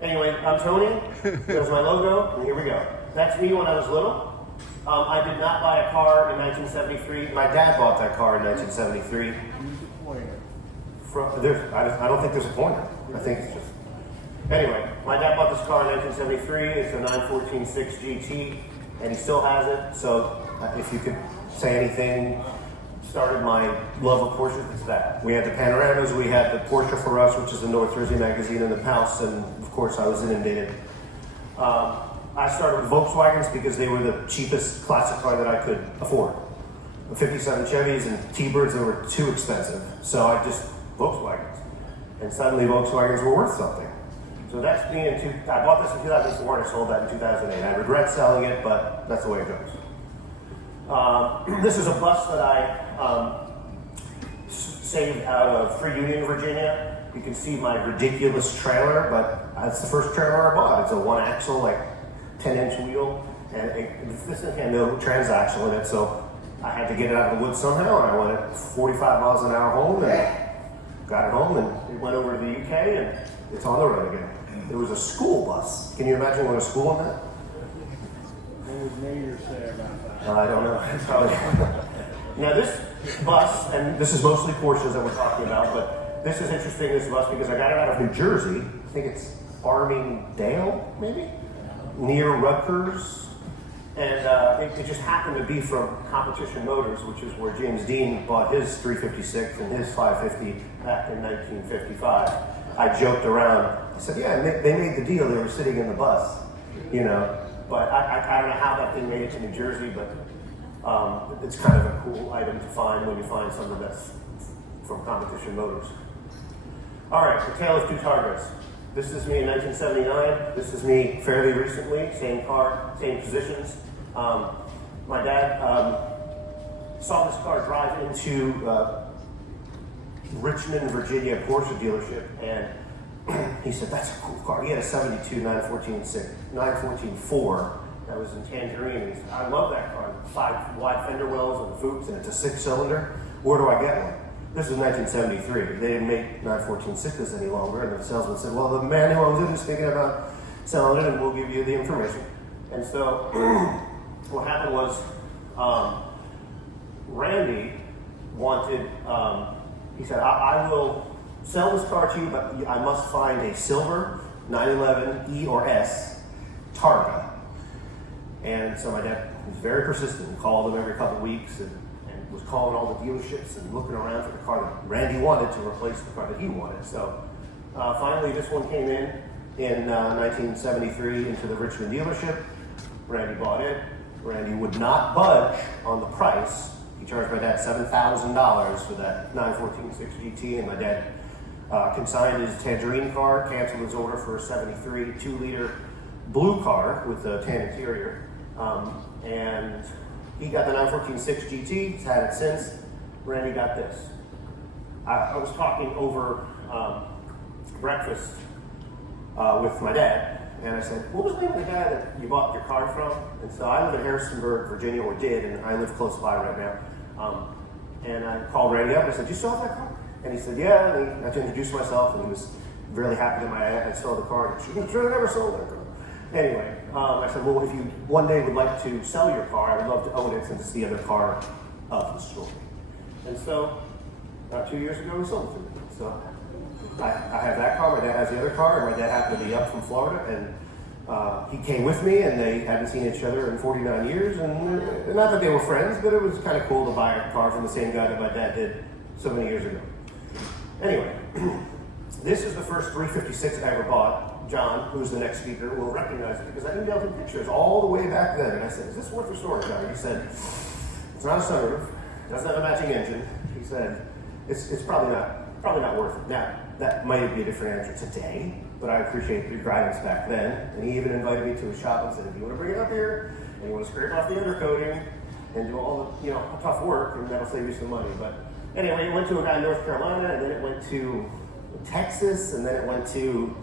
Anyway, I'm Tony. There's my logo, and here we go. That's me when I was little. I did not buy a car in 1973. My dad bought that car in 1973. I don't think there's a pointer. I think it's just... Anyway, my dad bought this car in 1973. It's a 914 GT, and he still has it. So if you could say anything started my love of Porsche, it's that. We had the Panoramas, we had the Porsche for Us, which is the North Jersey magazine in the house, and of course I was inundated. I started with Volkswagens because they were the cheapest classic car that I could afford. The 57 Chevys and T-Birds, they were too expensive. So I just, Volkswagens. And suddenly Volkswagens were worth something. So that's me I bought this in 2004 and I sold that in 2008. I regret selling it, but that's the way it goes. This is a bus that I saved out of Free Union, Virginia. You can see my ridiculous trailer, but that's the first trailer I bought. It's a one axle, like 10-inch wheel, and this had no transaxle in it, so I had to get it out of the woods somehow, and I went at 45 miles an hour home, and got it home, and it went over to the UK, and it's on the road again. It was a school bus. Can you imagine going to school on that? What was Mayor say about that? I don't know. Now this bus, and this is mostly Porsches that we're talking about, but this is interesting, this bus, because I got it out of New Jersey. I think it's Farmingdale, maybe? Near Rutgers. And it just happened to be from Competition Motors, which is where James Dean bought his 356 and his 550 back in 1955. I joked around. I said, yeah, they made the deal. They were sitting in the bus, you know. But I don't know how that thing made it to New Jersey, but it's kind of a cool item to find when you find something that's from Competition Motors. All right, The Tale of Two Targets. This is me in 1979. This is me fairly recently. Same car, same positions. My dad saw this car drive into Richmond, Virginia Porsche dealership, and he said, that's a cool car. He had a 72 914-4 that was in Tangerine. And he said, I love that car. 5 wide fender wells and the Fuchs, and it's a 6-cylinder. Where do I get one? This was 1973. They didn't make 914-6s any longer, and the salesman said, well, the man who owns it is thinking about selling it, and we'll give you the information. And so what happened was Randy wanted, he said, I will sell this car to you, but I must find a silver 911 E or S Targa. And so my dad was very persistent and called them every couple of weeks and was calling all the dealerships and looking around for the car that Randy wanted to replace the car that he wanted. So finally this one came in 1973 into the Richmond dealership. Randy bought it. Randy would not budge on the price. He charged my dad $7,000 for that 914-6 GT, and my dad consigned his Tangerine car, canceled his order for a 73 2-liter blue car with a tan interior, and he got the 914-6 GT. He's had it since. Randy got this. I was talking over breakfast with my dad, and I said, what was the name of the guy that you bought your car from? And so I live in Harrisonburg, Virginia, or did, and I live close by right now. And I called Randy up and I said, do you still have that car? And he said, yeah. And I had to introduce myself, and he was really happy that I had sold the car. And she sure never sold that car. Anyway, I said, well, if you one day would like to sell your car, I would love to own it since it's the other car of the story. And so, about 2 years ago, we sold it to me. So, I have that car, my dad has the other car, and my dad happened to be up from Florida, and he came with me, and they hadn't seen each other in 49 years, and not that they were friends, but it was kind of cool to buy a car from the same guy that my dad did so many years ago. Anyway, this is the first 356 I ever bought. John, who's the next speaker, will recognize it because I emailed him pictures all the way back then, and I said, is this worth restoring, John? He said, it's not a sunroof, it doesn't have a matching engine. He said, it's probably not worth it. Now, that might be a different answer today, but I appreciate your guidance back then. And he even invited me to his shop and said, if you want to bring it up here, and you want to scrape off the undercoating, and do all the tough work, and that'll save you some money. But anyway, it went to a guy in North Carolina, and then it went to Texas, and then it went to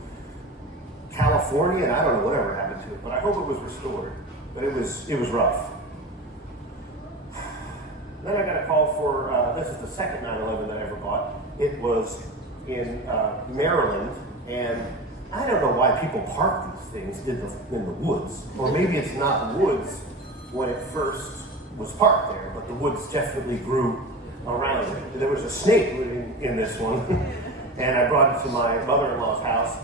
California, and I don't know whatever happened to it, but I hope it was restored. But it was rough. Then I got a call for, this is the second 911 that I ever bought. It was in Maryland, and I don't know why people park these things in the woods. Or maybe it's not the woods when it first was parked there, but the woods definitely grew around it. There was a snake living in this one, and I brought it to my mother-in-law's house,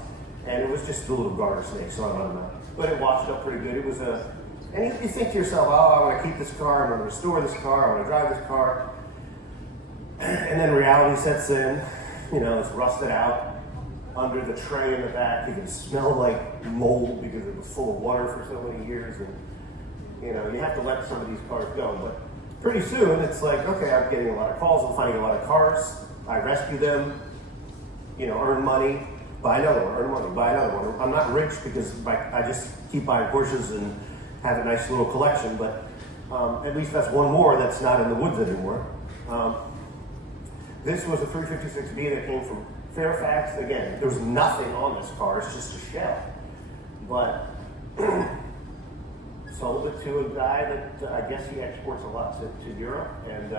and it was just a little garter snake, so I don't know. But it washed up pretty good. It was and you think to yourself, oh, I want to keep this car, I'm going to restore this car, I want to drive this car. And then reality sets in, it's rusted out. Under the tray in the back, you can smell like mold because it was full of water for so many years, and you have to let some of these cars go. But pretty soon, it's like, okay, I'm getting a lot of calls, I'm finding a lot of cars, I rescue them, earn money, buy another one, earn money, buy another one. I'm not rich because I just keep buying Porsches and have a nice little collection, but at least that's one more that's not in the woods anymore. This was a 356B that came from Fairfax. Again, there was nothing on this car, it's just a shell. But sold it to a guy that I guess he exports a lot to Europe, and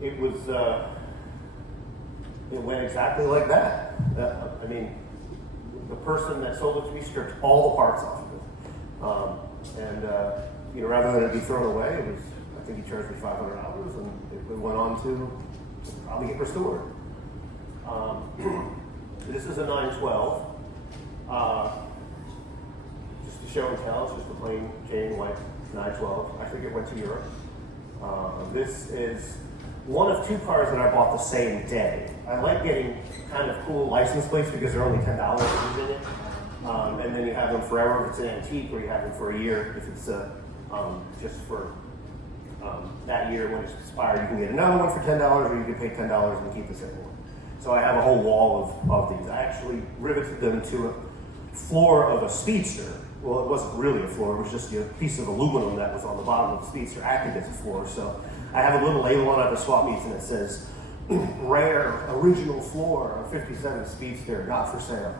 it went exactly like that. The person that sold it to me stripped all the parts off of it. Rather than it be thrown away, I think he charged me $500, and it went on to probably get restored. This is a 912. Just to show and tell, it's just a plain Jane white 912. I think it went to Europe. This is one of two cars that I bought the same day. I like getting kind of cool license plates because they're only $10 in it. And then you have them forever if it's an antique, or you have them for a year if it's just for that year when it's expired. You can get another one for $10, or you can pay $10 and keep the second one. So I have a whole wall of these. I actually riveted them to a floor of a Speedster. Well, it wasn't really a floor, it was just a piece of aluminum that was on the bottom of the Speedster acting as a floor. So I have a little label on it at the swap meets, and it says, rare original floor of 57 Speedster, not for sale.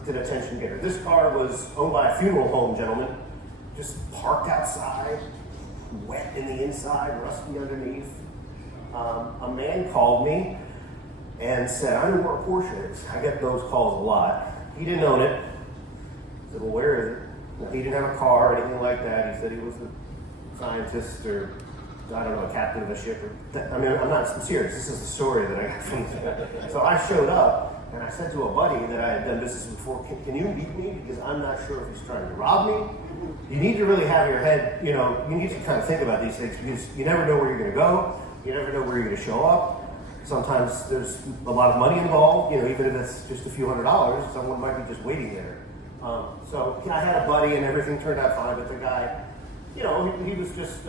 It's an attention getter. This car was owned by a funeral home gentleman, just parked outside, wet in the inside, rusty underneath. A man called me and said, I know where a Porsche is. I get those calls a lot. He didn't own it. I said, well, where is it? Well, he didn't have a car or anything like that. He said he was a scientist or, I don't know, a captain of a ship. I'm not serious. This is the story that I got from him. So I showed up, and I said to a buddy that I had done business before, can you meet me? Because I'm not sure if he's trying to rob me. You need to really have your head, you need to kind of think about these things, because you never know where you're going to go. You never know where you're going to show up. Sometimes there's a lot of money involved, even if it's just a few $100s, someone might be just waiting there. So I had a buddy and everything turned out fine, but the guy, he was just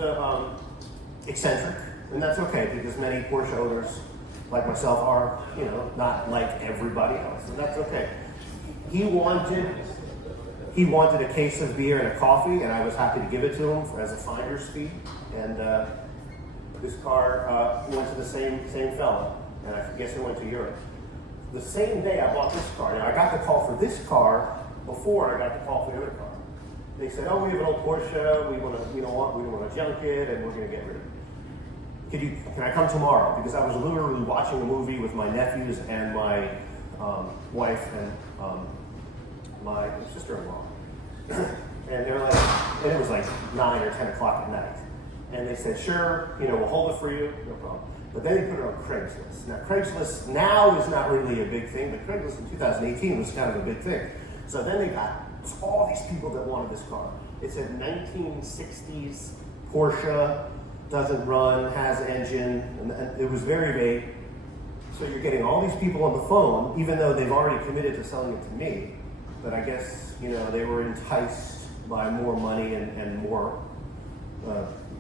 eccentric, and that's okay because many Porsche owners like myself are, not like everybody else, and that's okay. He wanted a case of beer and a coffee, and I was happy to give it to him as a finder's fee. And this car went to the same fella, and I guess it went to Europe. The same day I bought this car. Now I got the call for this car before I got the call for the other car. They said, "Oh, we have an old Porsche. We want to, we don't want to junk it, and we're going to get rid of it. Can I come tomorrow?" Because I was literally watching a movie with my nephews and my wife and my sister-in-law. And they're like, and it was like 9 or 10 o'clock at night. And they said, sure, we'll hold it for you, no problem. But then they put it on Craigslist. Now, Craigslist now is not really a big thing, but Craigslist in 2018 was kind of a big thing. So then they got all these people that wanted this car. It said 1960s Porsche, doesn't run, has engine, and it was very vague. So you're getting all these people on the phone, even though they've already committed to selling it to me. But I guess, they were enticed by more money and more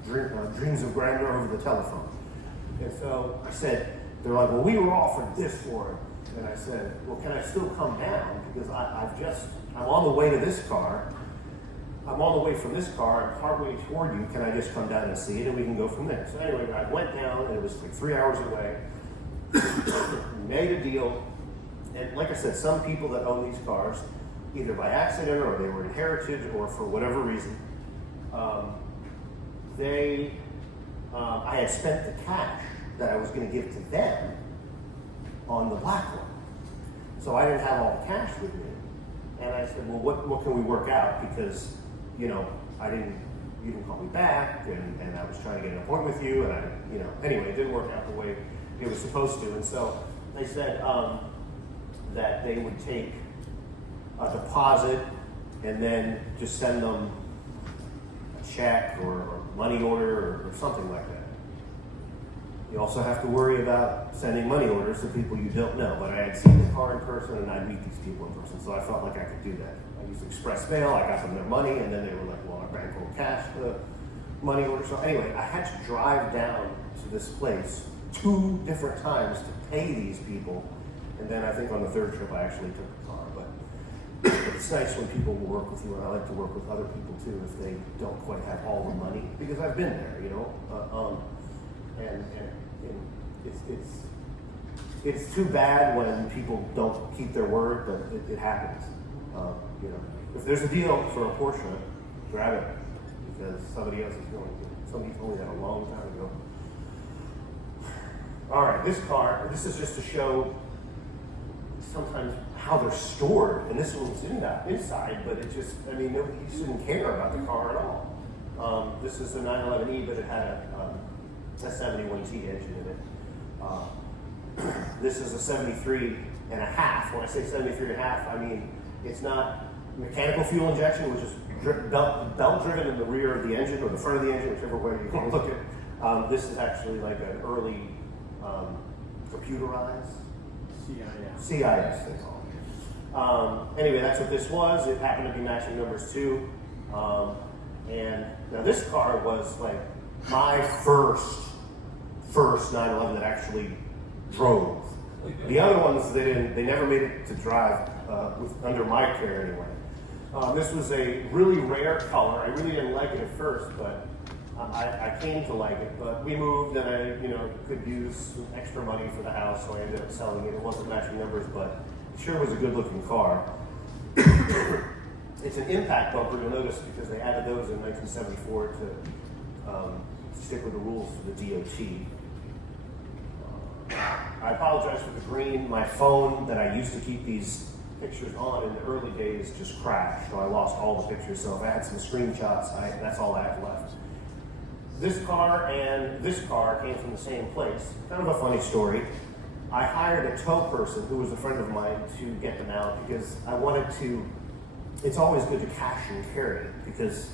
dreams of grandeur over the telephone. And so I said, they're like, well, we were offered this for it. And I said, well, can I still come down? Because I'm on the way to this car. I'm on the way from this car, I'm partway toward you. Can I just come down and see it, and we can go from there? So anyway, I went down, and it was like 3 hours away. Made a deal. And like I said, some people that own these cars, either by accident or they were inherited or for whatever reason, I had spent the cash that I was going to give to them on the black one. So I didn't have all the cash with me. And I said, well, what can we work out? Because, you know, you didn't call me back, and I was trying to get an appointment with you, and anyway, it didn't work out the way it was supposed to. And so they said that they would take a deposit and then just send them a check or money order or something like that. You also have to worry about sending money orders to people you don't know. But I had seen the car in person, and I'd meet these people in person, so I felt like I could do that. I used Express Mail, I got them their money, and then they were like, well, our bank will cash the money order. So anyway, I had to drive down to this place 2 different times to pay these people. And then I think on the 3rd trip, I actually took the car. But it's nice when people will work with you, and I like to work with other people too if they don't quite have all the money, because I've been there, you know. And it's too bad when people don't keep their word, but it happens. You know, if there's a deal for a Porsche, grab it, because somebody else is going to. Somebody told me that a long time ago. All right, this is just to show sometimes how they're stored, and this one's inside, but it just, I mean, nobody didn't care about the car at all. This is a 911E, but it had a 71T engine in it. This is a 73 and a half. When I say 73 and a half, I mean, it's not mechanical fuel injection, which is belt driven in the rear of the engine or the front of the engine, whichever way you want to look at it. This is actually like an early computerized CIS they call it. Anyway, that's what this was. It happened to be matching numbers too. And now this car was like my first 911 that actually drove. The other ones, they never made it to drive under my care anyway. This was a really rare color. I really didn't like it at first, but I came to like it. But we moved, and I could use some extra money for the house, so I ended up selling it. It wasn't matching numbers, but it sure was a good-looking car. It's an impact bumper, you'll notice, because they added those in 1974 to stick with the rules for the DOT. I apologize for the green. My phone that I used to keep these pictures on in the early days just crashed, so I lost all the pictures. So if I had some screenshots, that's all I have left. This car and this car came from the same place. Kind of a funny story. I hired a tow person who was a friend of mine to get them out because I wanted to. It's always good to cash and carry because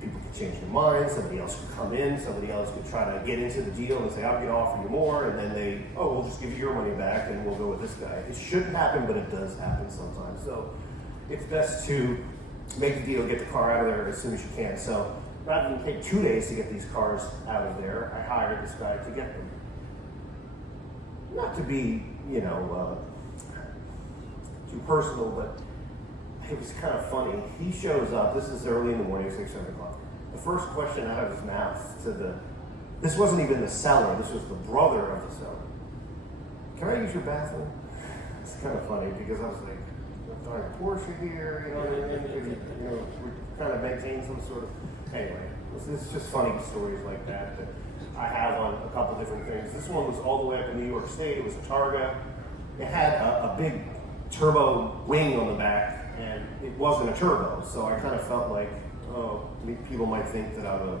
people could change their minds, somebody else could come in, somebody else could try to get into the deal and say, I'm going to offer you more, and then we'll just give you your money back and we'll go with this guy. It shouldn't happen, but it does happen sometimes. So it's best to make the deal, get the car out of there as soon as you can. So rather than take 2 days to get these cars out of there, I hired this guy to get them. Not to be, too personal, but it was kind of funny. He shows up, this is early in the morning, 6, 7 o'clock. The first question out of his mouth this wasn't even the seller, this was the brother of the seller. Can I use your bathroom? It's kind of funny because I was like, I'm a Porsche here, we're trying to maintain some sort of, anyway, it's just funny stories like that I have on a couple different things. This one was all the way up in New York State, it was a Targa. It had a big turbo wing on the back, and it wasn't a turbo, so I kind of felt like, people might think that I'm a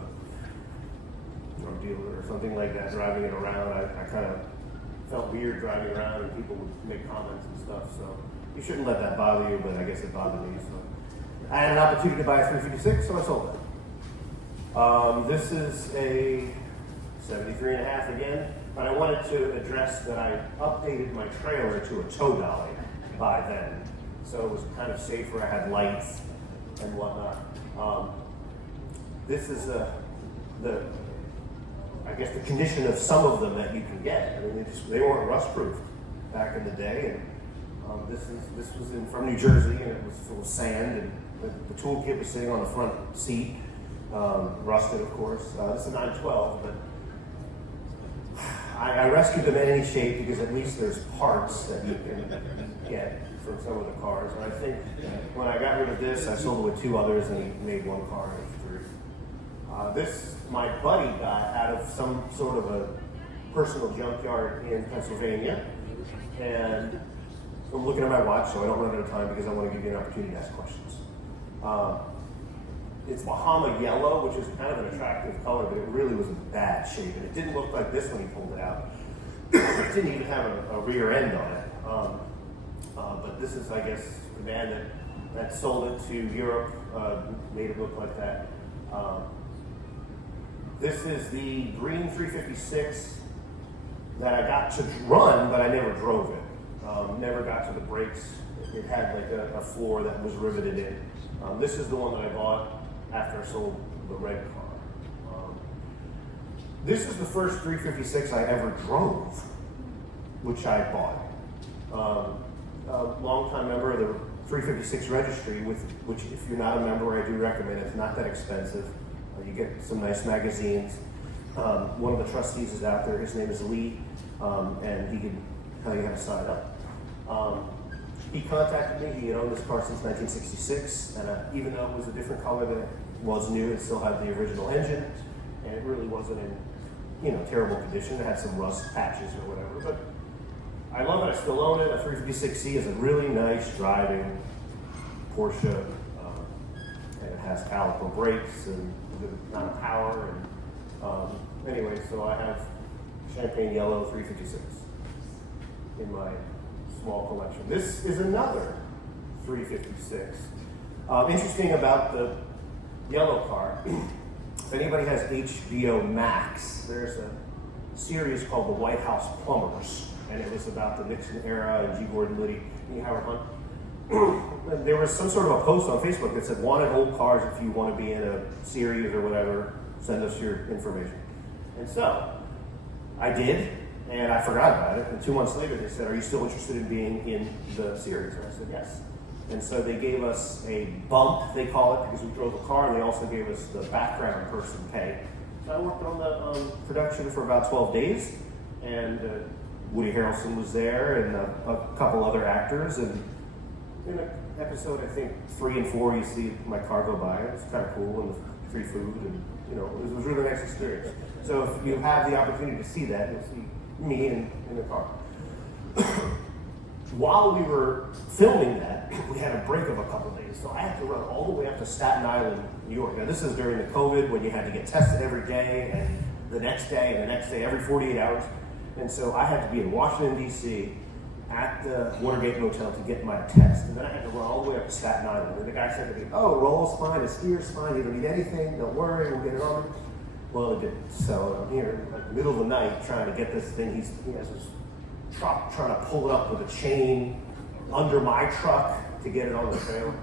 drug dealer or something like that, driving it around. I kind of felt weird driving around, and people would make comments and stuff, so you shouldn't let that bother you, but I guess it bothered me. So I had an opportunity to buy a 356, so I sold it. This is a 73 and a half again, but I wanted to address that I updated my trailer to a tow dolly by then. So it was kind of safer. I had lights and whatnot. This is the condition of some of them that you can get. I mean, they weren't rust-proof back in the day. And this was from New Jersey, and it was full of sand. And the toolkit was sitting on the front seat, rusted, of course. This is a 912, but I rescued them in any shape because at least there's parts that you can get from some of the cars. And I think when I got rid of this, I sold it with 2 others and he made 1 car out of 3. This, my buddy got out of some sort of a personal junkyard in Pennsylvania. And I'm looking at my watch, so I don't run out of time because I want to give you an opportunity to ask questions. It's Bahama yellow, which is kind of an attractive color, but it really was in bad shape. And it didn't look like this when he pulled it out. It didn't even have a rear end on it. But this is, I guess, the man that sold it to Europe, made it look like that. This is the green 356 that I got to run, but I never drove it. Never got to the brakes. It had like a floor that was riveted in. This is the one that I bought after I sold the red car. This is the first 356 I ever drove, which I bought. A longtime member of the 356 registry, which if you're not a member, I do recommend. It's not that expensive. You get some nice magazines. One of the trustees is out there. His name is Lee, and he can tell you how to sign up. He contacted me. He had owned this car since 1966, and even though it was a different color than it was new, it still had the original engine, and it really wasn't in terrible condition. It had some rust patches or whatever, but I love it. I still own it. A 356C is a really nice driving Porsche, and it has caliper brakes and a good amount of power. And anyway, so I have champagne yellow 356 in my small collection. This is another 356. Interesting about the yellow car, if anybody has HBO Max, there's a series called The White House Plumbers, and it was about the Nixon era and G. Gordon Liddy and Howard Hunt. There was some sort of a post on Facebook that said, wanted old cars, if you want to be in a series or whatever, send us your information. And so, I did, and I forgot about it, and 2 months later they said, are you still interested in being in the series? And I said, yes. And so they gave us a bump, they call it, because we drove the car, and they also gave us the background person pay. So I worked on the production for about 12 days, and Woody Harrelson was there, and a couple other actors, and in episode, I think, 3 and 4, you see my car go by. It was kind of cool, and the free food, and it was a really nice experience. So if you have the opportunity to see that, you'll see me in the car. While we were filming that, we had a break of a couple days, so I had to run all the way up to Staten Island, New York. Now this is during the COVID when you had to get tested every day, and the next day, and the next day, every 48 hours. And so I had to be in Washington, D.C. at the Watergate Motel to get my test. And then I had to run all the way up to Staten Island. And the guy said to me, oh, roll's fine, his steer's fine, you don't need anything, don't worry, we'll get it on. Well, it didn't. So I'm here in the middle of the night trying to get this thing. He has this truck trying to pull it up with a chain under my truck to get it on the trailer.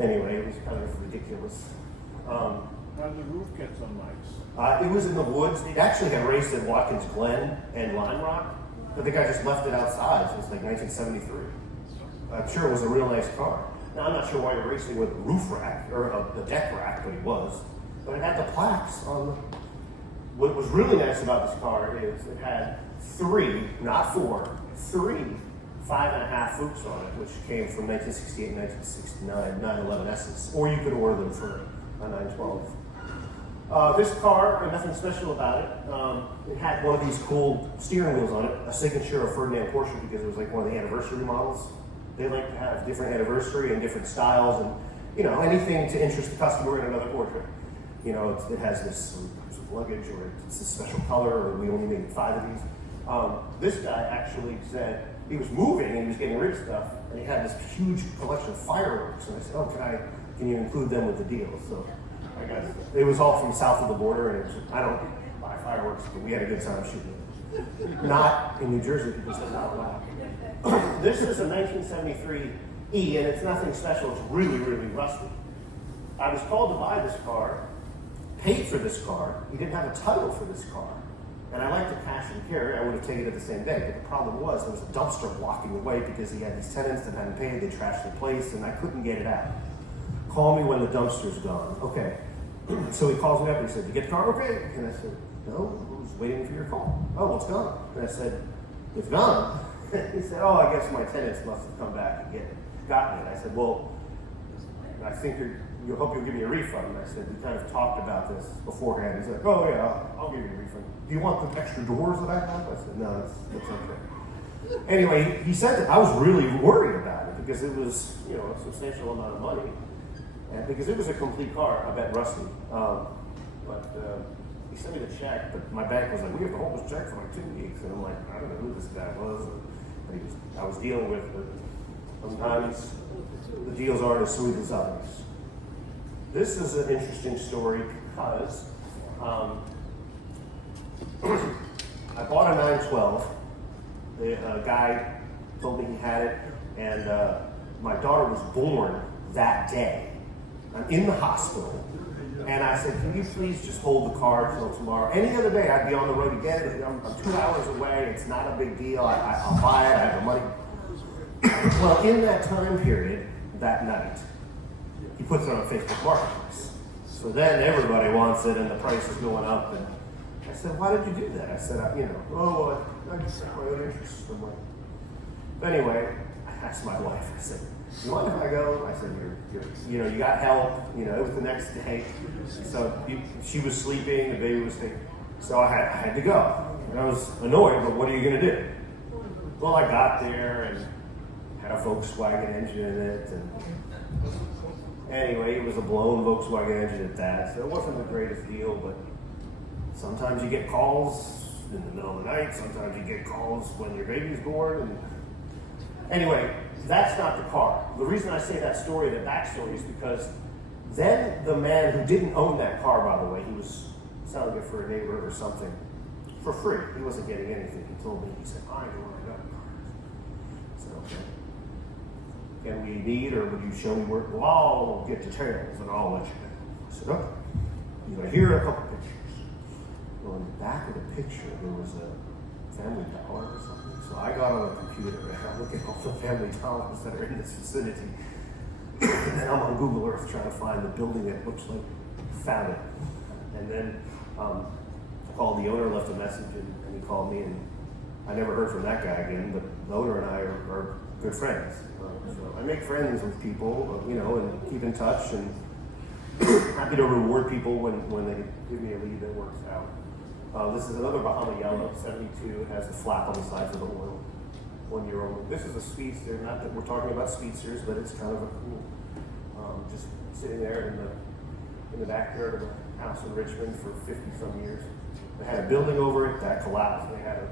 Anyway, it was kind of ridiculous. How did the roof get so nice? It was in the woods. It actually had raced at Watkins Glen and Lime Rock, but the guy just left it outside since like 1973. I'm sure it was a real nice car. Now, I'm not sure why you're racing with a roof rack, or a deck rack, but he was. But it had the plaques on the... What was really nice about this car is it had 3, not 4, 3 5.5 Fuchs on it, which came from 1968 and 1969 911S's, or you could order them for a 912. This car, nothing special about it. It had one of these cool steering wheels on it, a signature of Ferdinand Porsche, because it was like one of the anniversary models. They like to have different anniversary and different styles, and anything to interest the customer in another Porsche. It has this luggage, or it's a special color, or we only made 5 of these. This guy actually said he was moving and he was getting rid of stuff, and he had this huge collection of fireworks. And I said, "Oh, can you include them with the deal?" So I guess it was all from south of the border, and I don't buy fireworks, but we had a good time shooting it. Not in New Jersey because they're not allowed. This is a 1973 E, and it's nothing special. It's really, really rusty. I was called to buy this car, paid for this car. He didn't have a title for this car. And I like to cash and carry. I would have taken it the same day. But the problem was there was a dumpster blocking the way because he had these tenants that hadn't paid. They trashed the place, and I couldn't get it out. Call me when the dumpster's gone. Okay. So he calls me up and he said, "You get the car okay?" And I said, "No, I was waiting for your call." "Oh, well, it's gone." And I said, "It's gone?" He said, "Oh, I guess my tenants must have come back and gotten it." I said, "Well, I think you hope you'll give me a refund." And I said, "We kind of talked about this beforehand." He's like, "Oh yeah, I'll give you a refund. Do you want the extra doors that I have?" I said, "No, it's okay." Anyway, he sent it. I was really worried about it because it was, you know, a substantial amount of money. And because it was a complete car, I bet rusty. He sent me the check, but my bank was like, we have to hold this check for like 2 weeks. And I'm like, I don't know who this guy was. But I was dealing with it. Sometimes the deals aren't as smooth as others. This is an interesting story because I bought a 912. The guy told me he had it, and my daughter was born that day. I'm in the hospital, and I said, can you please just hold the car till tomorrow? Any other day, I'd be on the road again. I'm 2 hours away. It's not a big deal. I'll buy it. I have the money. Well, in that time period, that night, he puts it on Facebook Marketplace. So then everybody wants it, and the price is going up. And I said, why did you do that? I said, I just have my own interests. I'm like, but anyway, I asked my wife. I said, you mind if I go? I said, you got help. You know, it was the next day. So she was sleeping, the baby was sleeping. So I had to go. And I was annoyed, but what are you going to do? Well, I got there and had a Volkswagen engine in it. And anyway, it was a blown Volkswagen engine at that. So it wasn't the greatest deal, but sometimes you get calls in the middle of the night. Sometimes you get calls when your baby's born. And anyway, that's not the car. The reason I say that story, the backstory, is because then the man who didn't own that car, by the way, he was selling it for a neighbor or something for free. He wasn't getting anything. He told me, he said, I know where I got cars. I said, okay. Can we meet, or would you show me where? Well, I'll get details and I'll let you know. I said, okay. He's like, here are a couple pictures. Well, in the back of the picture, there was a Family Dollar or something. So I got on a computer and I look at all the Family Dollars that are in this vicinity. And then I'm on Google Earth trying to find the building that looks like found it. And then I called the owner, left a message, and he called me, and I never heard from that guy again, but the owner and I are good friends. So I make friends with people, and keep in touch, and happy to reward people when they give me a lead that works out. This is another Bahama Yellow, 72. It has the flap on the side for the oil. 1 year old. This is a speedster. Not that we're talking about speedsters, but it's kind of a cool. Just sitting there in the backyard of a house in Richmond for 50-some years. They had a building over it that collapsed. They had a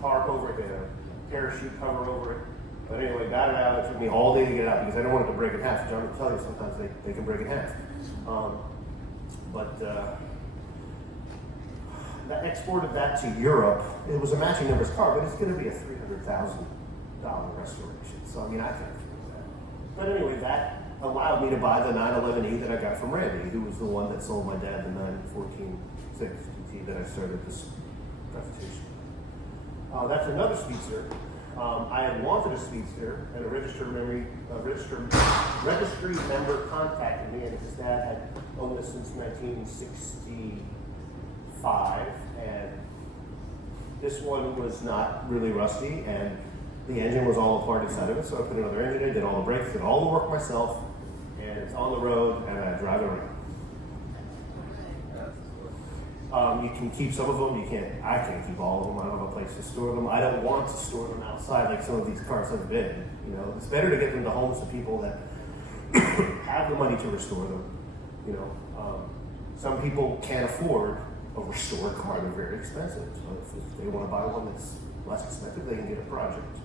tarp over it. They had a parachute cover over it. But anyway, got it out. It took me all day to get it out because I didn't want it to break in half. John will tell you sometimes they can break in half. That exported that to Europe. It was a matching numbers car, but it's going to be a $300,000 restoration. So I can't afford that. But anyway, that allowed me to buy the 911E that I got from Randy, who was the one that sold my dad the 914-6 GT that I started this presentation. That's another speedster. I had wanted a speedster, and a registry member contacted me, and his dad had owned this since 1965, and this one was not really rusty, and the engine was all apart inside of it, so I put another engine in, did all the brakes, did all the work myself, and it's on the road, and I drive it around. You can keep some of them, I can't keep all of them, I don't have a place to store them. I don't want to store them outside like some of these cars have been. It's better to get them to homes of people that have the money to restore them. Some people can't afford a restored car, they're very expensive. So if they want to buy one that's less expensive, they can get a project.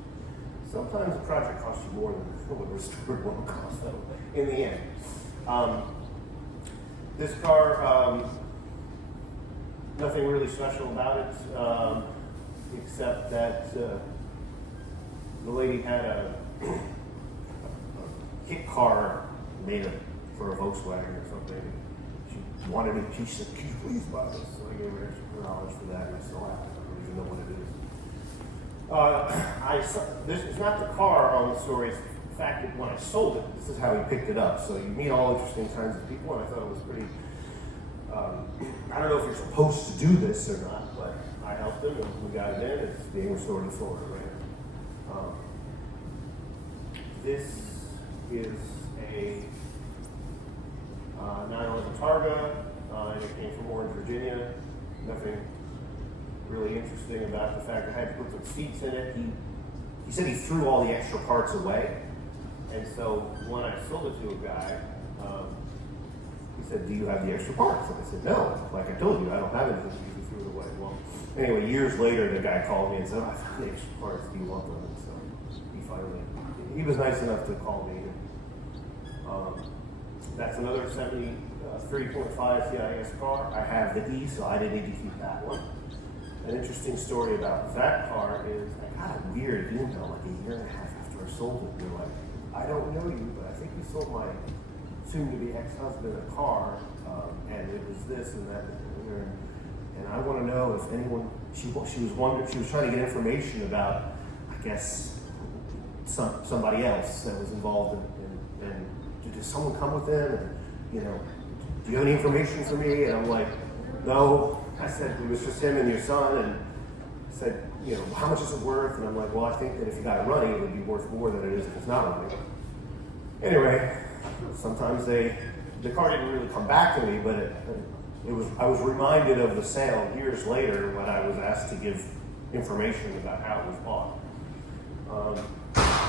Sometimes a project costs you more than what a restored one will cost, though, in the end. This car, nothing really special about it, except that the lady had a kit car made for a Volkswagen or something. She wanted me, she said, "Can you please buy this?" So I gave her extra $100 for that, and I still have it. I don't even know what it is. This is not the car on the story. It's the fact that when I sold it, this is how he picked it up. So you meet all interesting kinds of people, and I thought it was pretty. I don't know if you're supposed to do this or not, but I helped him, and we got it in. It's being restored in Florida right now. This is a 911 Targa, and it came from Orange, Virginia. Nothing really interesting about the fact I had to put some seats in it. He he said he threw all the extra parts away. And so when I sold it to a guy, he said, "Do you have the extra parts?" And I said, "No, like I told you, I don't have anything, you threw it away." Well, anyway, years later, the guy called me and said, "I found the extra parts, do you want them?" And so he was nice enough to call me. That's another 73.5 CIS car. I have the E, so I didn't need to keep that one. An interesting story about that car is I got a weird email like a year and a half after I sold it. They're like, "I don't know you, but I think you sold my soon-to-be ex-husband a car, and it was this and that, and I want to know if anyone." She was wondering. She was trying to get information about, I guess, somebody else that was involved in did someone come with them? And, you know, do you have any information for me? And I'm like, "No." I said, "It was just him and your son." And I said, "You know, how much is it worth?" And I'm like, "Well, I think that if you got it running, it would be worth more than it is if it's not running." Anyway, sometimes the car didn't really come back to me, but I was reminded of the sale years later when I was asked to give information about how it was bought.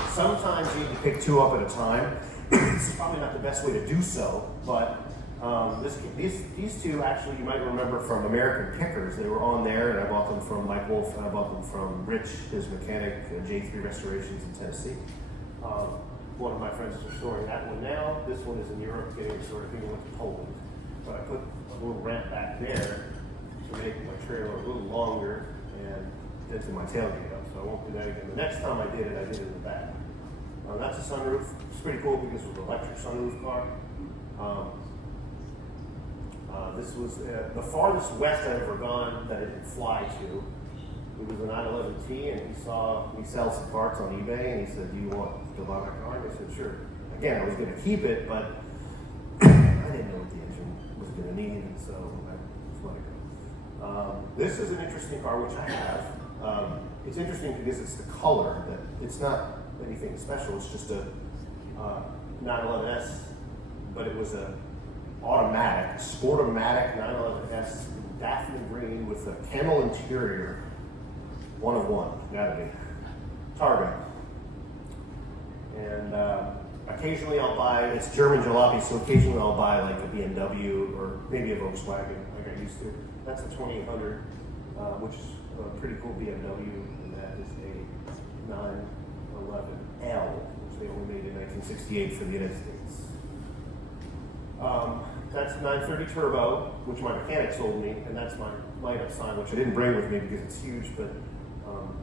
Sometimes you need to pick two up at a time. It's probably not the best way to do so, but these two actually you might remember from American Pickers. They were on there, and I bought them from Mike Wolf, and I bought them from Rich, his mechanic, J3 Restorations in Tennessee. One of my friends is restoring that one now. This one is in Europe, getting sort of went to Poland. But I put a little ramp back there to make my trailer a little longer and dented my tailgate up. So I won't do that again. The next time I did it in the back. That's a sunroof. It's pretty cool because it was an electric sunroof car. This was the farthest west I've ever gone that I didn't fly to. It was a 911T, and he saw me sell some parts on eBay, and he said, "Do you want to buy my car?" And I said, "Sure." Again, I was going to keep it, but I didn't know what the engine was going to need, and so I just let it go. This is an interesting car, which I have. It's interesting because it's the color that it's not anything special. It's just a 911S, but it was a automatic, Sportomatic 911S Daphne green with a camel interior. One of one, gotta be. Targa. And occasionally I'll buy, it's German jalopy, so occasionally I'll buy like a BMW or maybe a Volkswagen like I used to. That's a 2800, which is a pretty cool BMW, and that is a 911L, which they only made in 1968 for the United States. That's a 930 turbo, which my mechanic sold me, and that's my light-up sign, which I didn't bring with me because it's huge, but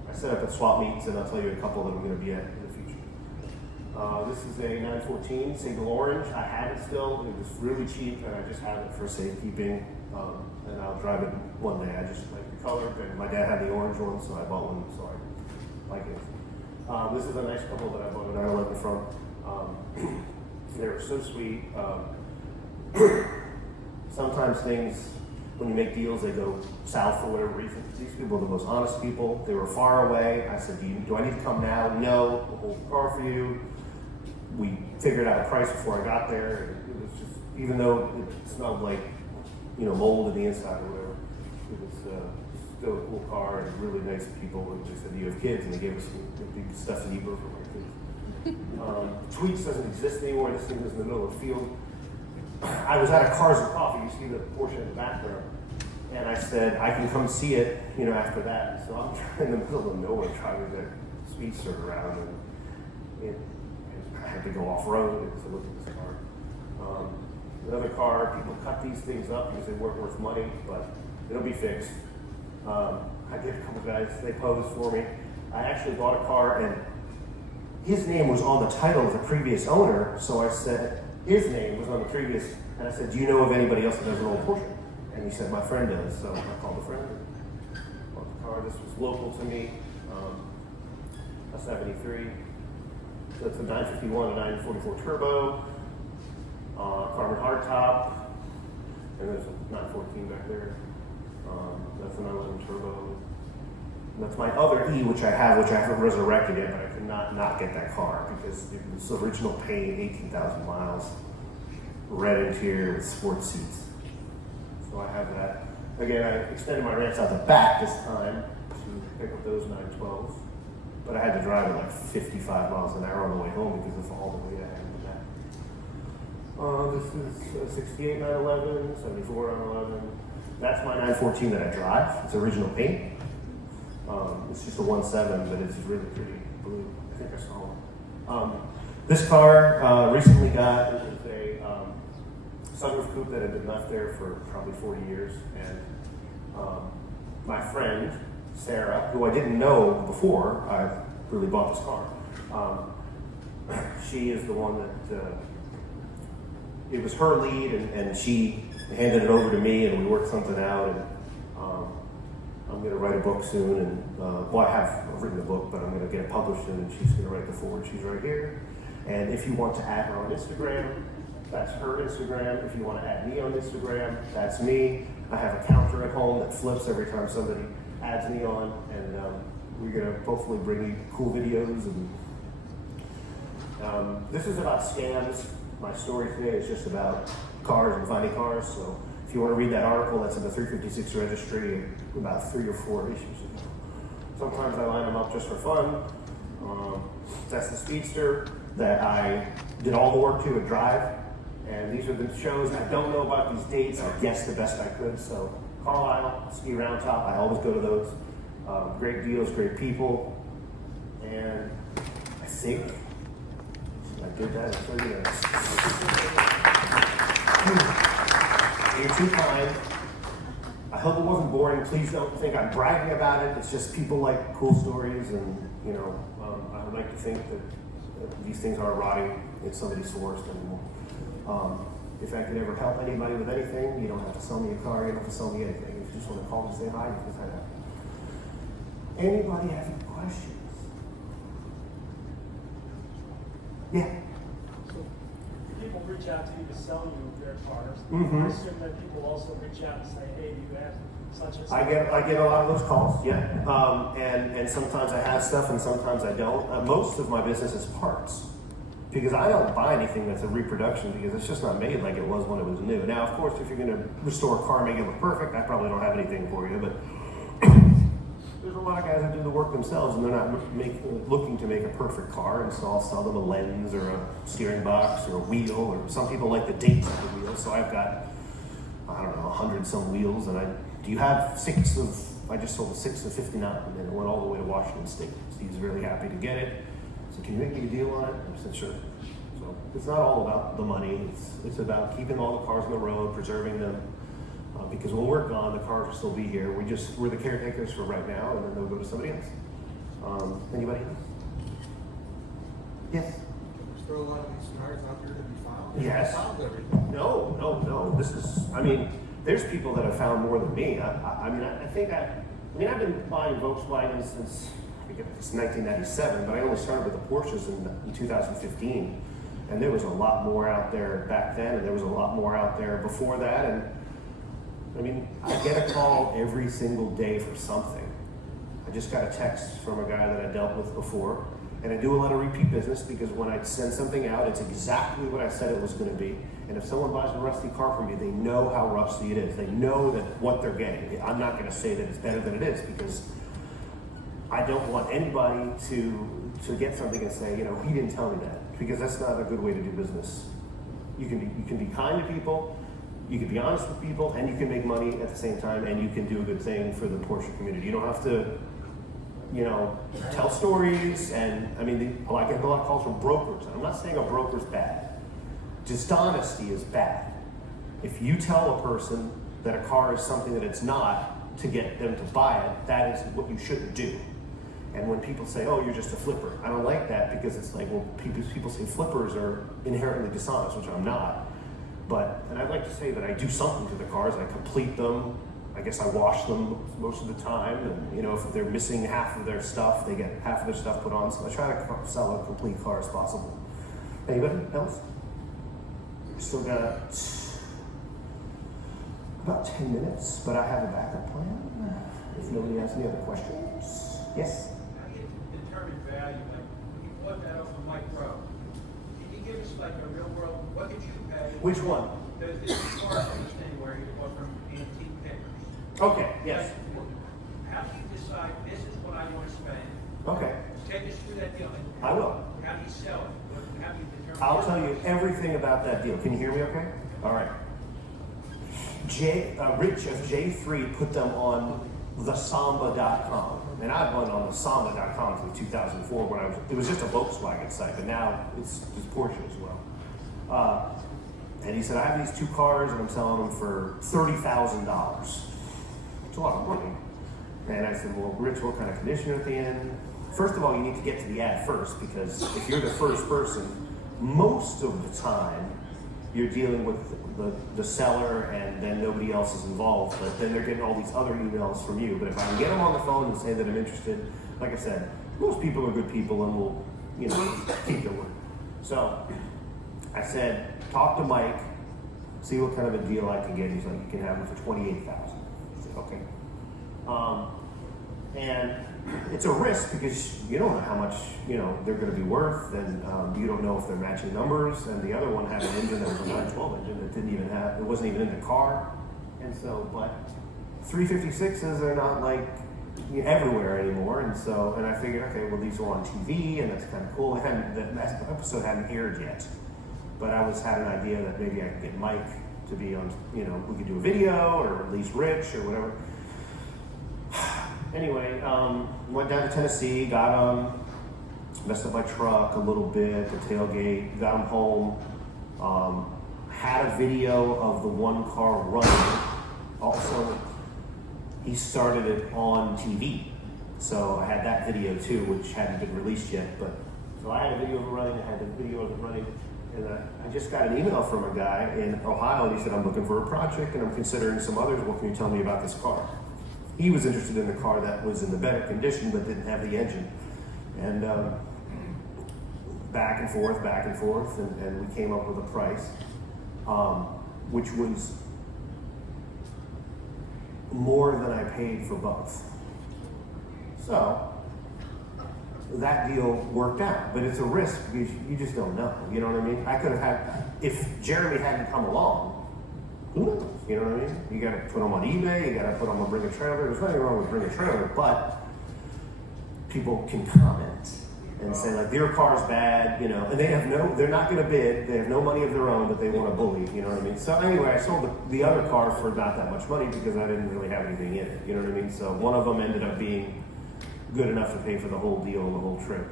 I set up at swap meets, and I'll tell you a couple that I'm going to be at in the future. This is a 914 single orange. I have it still. It was really cheap, and I just have it for safekeeping, and I'll drive it one day. I just like the color, and my dad had the orange one, so I bought one, so I like it. This is a nice couple that I bought an 911 from. They were so sweet. Sometimes things, when you make deals, they go south for whatever reason. These people are the most honest people. They were far away. I said, do I need to come now? No, we'll hold the car for you. We figured out a price before I got there. It was just, even though it smelled like, mold in the inside or whatever, it was still a cool car and really nice people. And they said, "Do you have kids?" And they gave us some stuff to eat for my kids. Tweets doesn't exist anymore. This thing was in the middle of the field. I was at a Cars and Coffee. You see the Porsche in the background. And I said, "I can come see it, after that." So I'm in the middle of nowhere driving that speedster around, and I had to go off-road to look at this car. Another car, people cut these things up because they weren't worth money, but it'll be fixed. I did a couple guys, they posed for me. I actually bought a car, and his name was on the title of the previous owner, so I said, his name was on the previous, and I said, "Do you know of anybody else that has an old Porsche?" And he said, "My friend does." So I called a friend, bought the car. This was local to me, a 73. So it's a 951 and 944 turbo, carbon hardtop, and there's a 914 back there. That's a 911 turbo. And that's my other E, which I haven't resurrected yet, but I could not get that car because it was original paint, 18,000 miles, red interior with sports seats. So I have that. Again, I extended my ramps out the back this time to pick up those 912s. but I had to drive at like 55 miles an hour on the way home because of all the weight I had in the back. This is a 68 911, 74 911. That's my 914 that I drive. It's original paint. It's just a 1.7, but it's really pretty blue. I think I saw one. This car recently got, it was a sunroof coupe that had been left there for probably 40 years. And my friend, Sarah, who I didn't know before I really bought this car, she is the one that, it was her lead, and she handed it over to me, and we worked something out. And I'm going to write a book soon, and well, I have written a book, but I'm going to get it published, and she's going to write the foreword. She's right here. And if you want to add her on Instagram, that's her Instagram. If you want to add me on Instagram, that's me. I have a counter at home that flips every time somebody adds me on, and we're going to hopefully bring you cool videos. And this is about scams. My story today is just about cars and finding cars. So if you want to read that article, that's in the 356 registry about 3 or 4 issues ago. Sometimes I line them up just for fun. That's the Speedster that I did all the work to drive. And these are the shows. I don't know about these dates. I guessed the best I could. So Carlisle, Ski Round Top, I always go to those. Great deals, great people. And I think I did that in 30 minutes. You're too kind. I hope it wasn't boring. Please don't think I'm bragging about it. It's just people like cool stories, and you know, I would like to think that these things aren't rotting in somebody's forest anymore. If I could ever help anybody with anything, you don't have to sell me a car. You don't have to sell me anything. If you just want to call and say hi, you can say that. Anybody have any questions? Yeah. People reach out to you to sell you their cars. Mm-hmm. I assume that people also reach out and say, hey, do you have such and such? I get a lot of those calls, yeah. And sometimes I have stuff and sometimes I don't. Most of my business is parts, because I don't buy anything that's a reproduction, because it's just not made like it was when it was new. Now, of course, if you're going to restore a car and make it look perfect, I probably don't have anything for you, but there's a lot of guys that do the work themselves, and they're not looking to make a perfect car, and so I'll sell them a lens or a steering box or a wheel, or some people like the dates of the wheel. So I've got, I don't know, 100 some wheels, and do you have 6 of, I just sold a 6 of 59, and it went all the way to Washington State. So he's really happy to get it. So can you make me a deal on it? I said, sure. So it's not all about the money. It's about keeping all the cars on the road, preserving them. Because when we're gone, the cars will still be here. We're the caretakers for right now, and then they'll go to somebody else. Anybody else? Yes. Is there a lot of these cars out there to be found? Yes. Found everything. No. This is, I mean, there's people that have found more than me. I've been buying Volkswagen since, I think it's 1997, but I only started with the Porsches in 2015. And there was a lot more out there back then, and there was a lot more out there before that. And I mean, I get a call every single day for something. I just got a text from a guy that I dealt with before, and I do a lot of repeat business, because when I send something out, it's exactly what I said it was going to be. And if someone buys a rusty car from me, they know how rusty it is. They know that what they're getting. I'm not going to say that it's better than it is, because I don't want anybody to get something and say, you know, he didn't tell me that, because that's not a good way to do business. You can be kind to people. You can be honest with people, and you can make money at the same time, and you can do a good thing for the Porsche community. You don't have to, you know, tell stories. And I mean, I get a lot of calls from brokers. I'm not saying a broker's bad. Dishonesty is bad. If you tell a person that a car is something that it's not to get them to buy it, that is what you shouldn't do. And when people say, oh, you're just a flipper, I don't like that, because it's like, well, people say flippers are inherently dishonest, which I'm not. And I'd like to say that I do something to the cars. I complete them. I guess I wash them most of the time. And, you know, if they're missing half of their stuff, they get half of their stuff put on. So I try to sell a complete car as possible. Anybody else? We still got about 10 minutes, but I have a backup plan. If nobody has any other questions. Yes? How do you determine value? Like, when you bought that off of Mike Pro, can you give us like a real world, what did you pay? Which one? There's this car thing where you bought from antique pickers. Okay, yes. How do you decide this is what I want to spend? Okay. Take How do you sell it? How do you determine? I'll tell you everything about that deal. Can you hear me okay? All right. Rich of J3 put them on thesamba.com. And I've been on thesamba.com since 2004 when it was just a Volkswagen site, but now it's Porsche as well. And he said, I have these two cars and I'm selling them for $30,000. It's a lot of money. And I said, well, Rich, what kind of condition at the end? First of all, you need to get to the ad first, because if you're the first person, most of the time, you're dealing with the seller and then nobody else is involved, but then they're getting all these other emails from you. But if I can get them on the phone and say that I'm interested, like I said, most people are good people and will, keep their word. So I said, talk to Mike, see what kind of a deal I can get. He's like, you can have them for $28,000. I said, okay. And it's a risk because you don't know how much they're going to be worth, and you don't know if they're matching numbers. And the other one had an engine that was a 912 engine that it wasn't even in the car. And so, but 356s are not like everywhere anymore. And so, and I figured, okay, well, these are on TV, and that's kind of cool. The episode hadn't aired yet, but I had an idea that maybe I could get Mike to be on, we could do a video, or at least Rich or whatever. Anyway, went down to Tennessee, got him, messed up my truck a little bit, the tailgate, got him home, had a video of the one car running. Also, he started it on TV. So I had that video too, which hadn't been released yet. But so I had a video of it running, I had a video of it running, and I just got an email from a guy in Ohio, and he said, I'm looking for a project and I'm considering some others. What can you tell me about this car? He was interested in the car that was in the better condition but didn't have the engine. And back and forth, and we came up with a price, which was more than I paid for both. So that deal worked out, but it's a risk because you just don't know. You know what I mean? I could have had, if Jeremy hadn't come along, who knows? You know what I mean? You got to put them on eBay. You got to put them on Bring a Trailer. There's nothing wrong with Bring a Trailer, but people can comment and say like their car's bad, and they're not going to bid. They have no money of their own, but they want to bully. You know what I mean? So anyway, I sold the other car for not that much money because I didn't really have anything in it. You know what I mean? So one of them ended up being good enough to pay for the whole deal and the whole trip.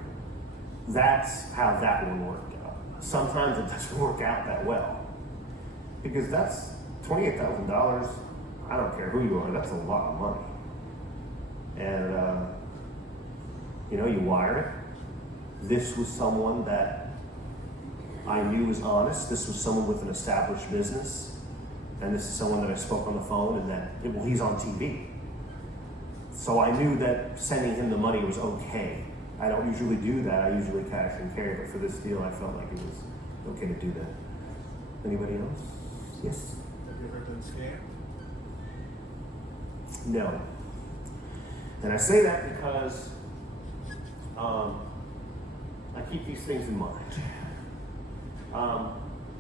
That's how that one worked out. Sometimes it doesn't work out that well because that's $28,000, I don't care who you are, that's a lot of money. And, you wire it. This was someone that I knew was honest. This was someone with an established business. And this is someone that I spoke on the phone and that, he's on TV. So I knew that sending him the money was okay. I don't usually do that. I usually cash and carry, but for this deal, I felt like it was okay to do that. Anybody else? Yes? Have you ever been scammed? No. And I say that because I keep these things in mind.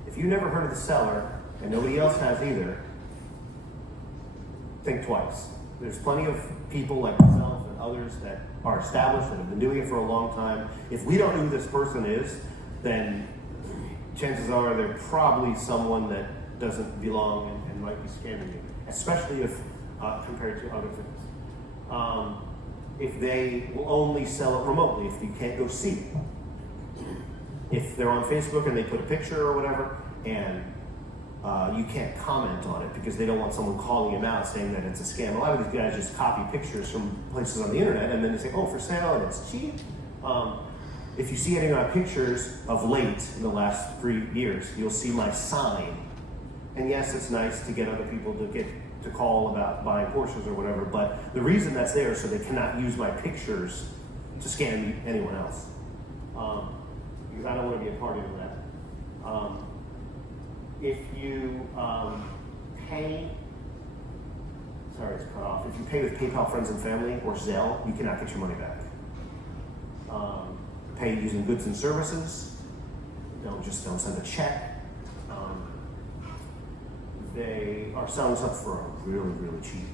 If you never heard of the seller, and nobody else has either, think twice. There's plenty of people like myself and others that are established and have been doing it for a long time. If we don't know who this person is, then chances are they're probably someone that doesn't belong and might be scamming you, especially if compared to other things. If they will only sell it remotely, if you can't go see it. If they're on Facebook and they put a picture or whatever, and you can't comment on it because they don't want someone calling them out saying that it's a scam. A lot of these guys just copy pictures from places on the internet and then they say, oh, for sale, and it's cheap. If you see any of my pictures of late in the last 3 years, you'll see my sign. And yes, it's nice to get other people to call about buying Porsches or whatever, but the reason that's there is so they cannot use my pictures to scam anyone else. Because I don't want to be a party to that. If you pay, sorry, it's cut off. If you pay with PayPal Friends and Family or Zelle, you cannot get your money back. Pay using goods and services. Don't send a check. They are selling stuff for really, really cheap.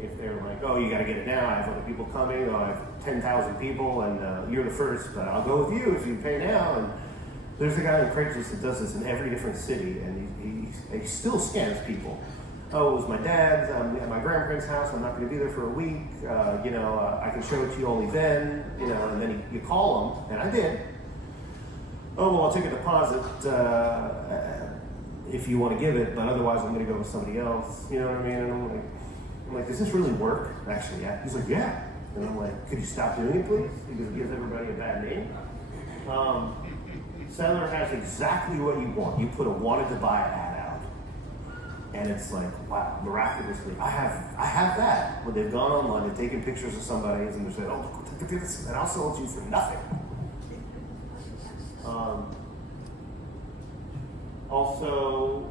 If they're like, oh, you got to get it now, I have other people coming, I have 10,000 people, and you're the first, but I'll go with you if you pay now. And there's a guy on Craigslist that does this in every different city, and he still scams people. Oh, it was my dad's, I'm at my grandparents' house, I'm not going to be there for a week, I can show it to you only then, and then you call them, and I did. Oh, well, I'll take a deposit if you want to give it, but otherwise I'm going to go with somebody else, you know what I mean? And I'm like, does this really work? Actually, yeah. He's like, yeah. And I'm like, could you stop doing it, please? Because it gives everybody a bad name. Seller has exactly what you want. You put a wanted to buy ad out. And it's like, wow, miraculously, I have that. When they've gone online, they've taken pictures of somebody's and they say, oh, look at this, and I'll sell it to you for nothing. Also,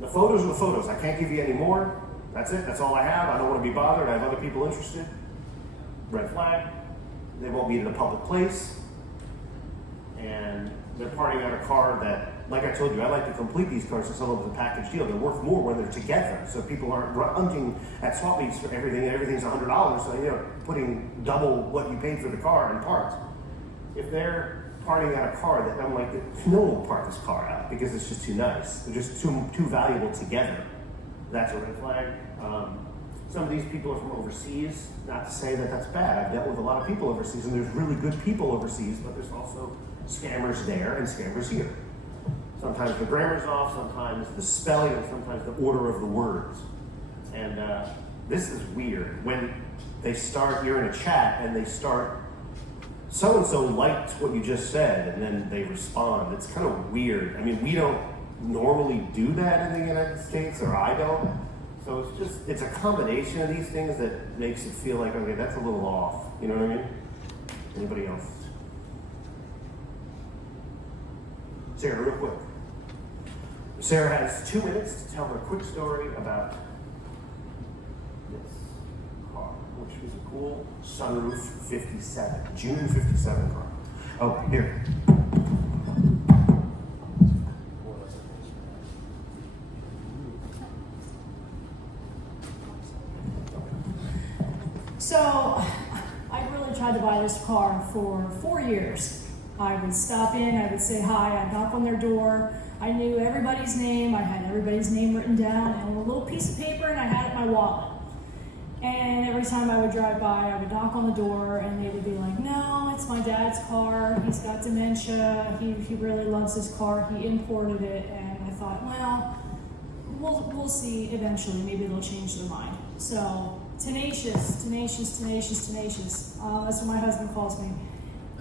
the photos are the photos. I can't give you any more. That's it. That's all I have. I don't want to be bothered. I have other people interested. Red flag. They won't meet in a public place. And they're parting out a car that, like I told you, I like to complete these cars so some of them a package deal. They're worth more when they're together. So people aren't hunting at swap meets for everything, and everything's $100. So putting double what you paid for the car in parts. If they're parting out a car that I'm like, no one will part this car out because it's just too nice. They're just too valuable together. That's a red flag. Some of these people are from overseas. Not to say that that's bad. I've dealt with a lot of people overseas, and there's really good people overseas, but there's also scammers there and scammers here. Sometimes the grammar's off, sometimes the spelling, and sometimes the order of the words. And this is weird. When they start, you're in a chat, and they start, so-and-so liked what you just said, and then they respond. It's kind of weird. I mean, we don't normally do that in the United States, or I don't. So it's a combination of these things that makes it feel like, okay, that's a little off. You know what I mean? Anybody else? Sarah, real quick. Sarah has 2 minutes to tell her a quick story about this car, which was a cool sunroof 57, June 57 car. Oh, here. So, I really tried to buy this car for 4 years. I would stop in, I would say hi, I'd knock on their door. I knew everybody's name, I had everybody's name written down on a little piece of paper, and I had it in my wallet. And every time I would drive by, I would knock on the door, and they would be like, no, it's my dad's car, he's got dementia, he really loves his car, he imported it. And I thought, well, we'll see eventually, maybe they'll change their mind. So, tenacious. That's what my husband calls me.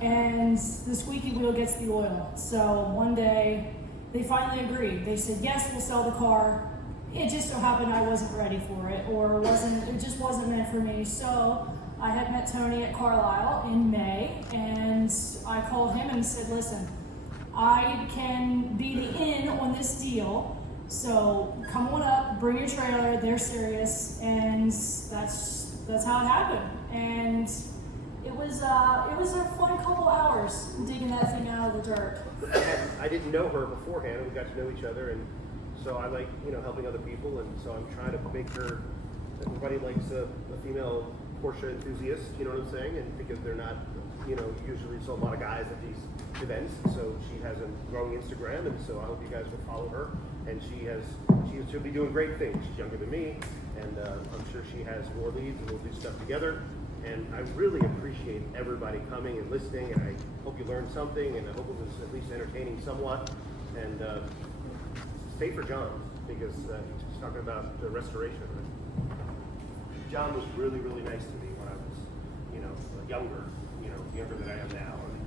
And the squeaky wheel gets the oil. So one day, they finally agreed. They said, yes, we'll sell the car. It just so happened I wasn't ready for it, or it just wasn't meant for me. So I had met Tony at Carlisle in May, and I called him and said, listen, I can be the in on this deal. So come on up, bring your trailer, they're serious, and that's how it happened. And it was a fun couple hours digging that thing out of the dirt. I didn't know her beforehand, and we got to know each other, and so I like helping other people, and so I'm trying to make her. Everybody likes a female Porsche enthusiast, you know what I'm saying? And because they're not, usually so a lot of guys at these events, so she has a growing Instagram, and so I hope you guys will follow her. And she'll be doing great things. She's younger than me, and I'm sure she has more leads, and we'll do stuff together. And I really appreciate everybody coming and listening, and I hope you learned something, and I hope it was at least entertaining somewhat. And stay for John, because he's talking about the restoration of it. John was really, really nice to me when I was, younger than I am now. And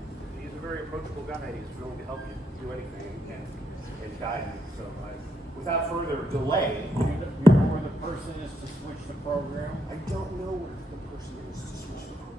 he's a very approachable guy, and he's willing to help you do anything and guide you. So without further delay. You know where the person is to switch the program? I don't know where the person is to switch the program.